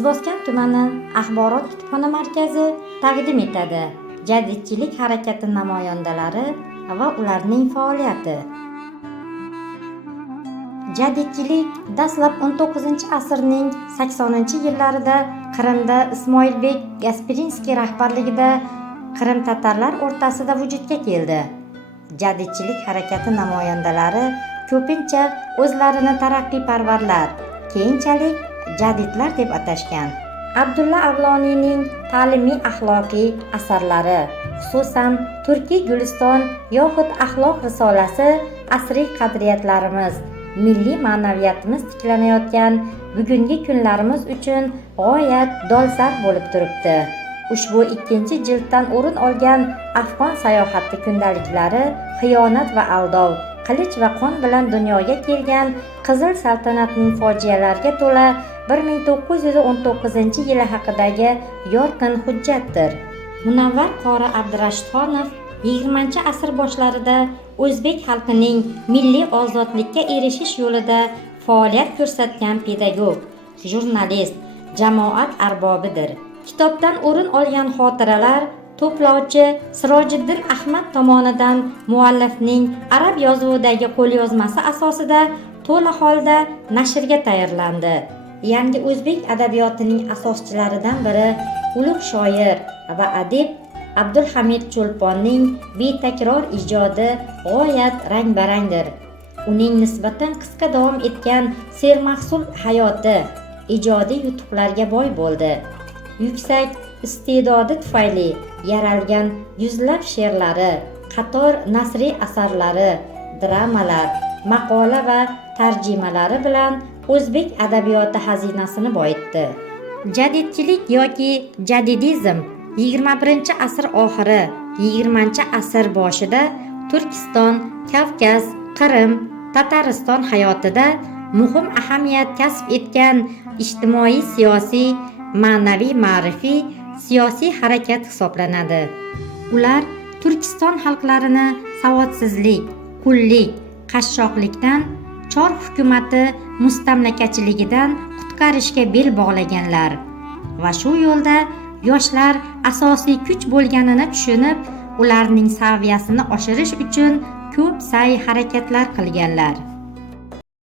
Izboskan tumani axborot kutubxona markazi taqdim etadi. Jadidchilik harakati namoyandalari va ularning faoliyati. Jadidchilik dastlab 19-asrning 80-yillarida Qrimda Ismoilbek Gaspirinskiy rahbarligida Qrim tatarlar o'rtasida vujudga keldi. Jadidchilik harakati namoyandalari ko'pincha o'zlarini taraqqiyparvarlar, keyinchalik jadidlar deb atashgan. Abdulla Avloniyning ta'limiy axloqiy asarlari, xususan Turkiy Guliston yoxud Axloq risolasi asriy qadriyatlarimiz, milliy ma'naviyatimiz tiklanayotgan bugungi kunlarimiz uchun g'oyat dolzarb bo'lib turibdi. Ushbu 2-jilddan o'rin olgan Afg'on sayohati kundaliklari xiyonat va aldov, qilich va qon bilan dunyoga kelgan Qizil saltanatning fojialariga to'la 1919-yili haqidagi yorqin hujjatdir. Munavvar qori Abdurashidxonov 20-asr boshlarida o'zbek xalqining milliy ozodlikka erishish yo'lida faoliyat ko'rsatgan pedagog, jurnalist, jamoat arbobidir. Kitobdan o'rin olgan xotiralar to'plovchi Sirojiddin Ahmad tomonidan muallifning arab yozuvidagi qo'lyozmasi asosida to'la holda nashrga tayyorlandi. Yangi o'zbek adabiyotining asoschilaridan biri ulug' shoir va adib Abdulhamid Cho'lponning betakror ijodi g'oyat rang-barangdir. Uning nisbatan qisqa davom etgan sermahsul hayoti ijodiy yutuqlarga boy bo'ldi. Yuksak iste'dodi tufayli yaralgan yuzlab she'rlari, qator nasriy asarlari, dramalar, maqola va tarjimalari bilan o'zbek adabiyoti xazinasini boyitdi. Jadidchilik yoki jadidizm 21-asr oxiri, 20-asr boshida Turkiston, Kavkaz, Qrim, Tatariston hayotida muhim ahamiyat kasb etgan ijtimoiy, siyosiy, ma'naviy, ma'rifiy siyosiy harakat hisoblanadi. Ular Turkiston xalqlarini savodsizlik, qullik, qashshoqlikdan, Chor hukumati mustamlakachiligidan qutqarishga bel bog'laganlar va shu yo'lda yoshlar asosiy kuch bo'lganini tushunib, ularning saviyasini oshirish uchun ko'p sa'y harakatlar qilganlar.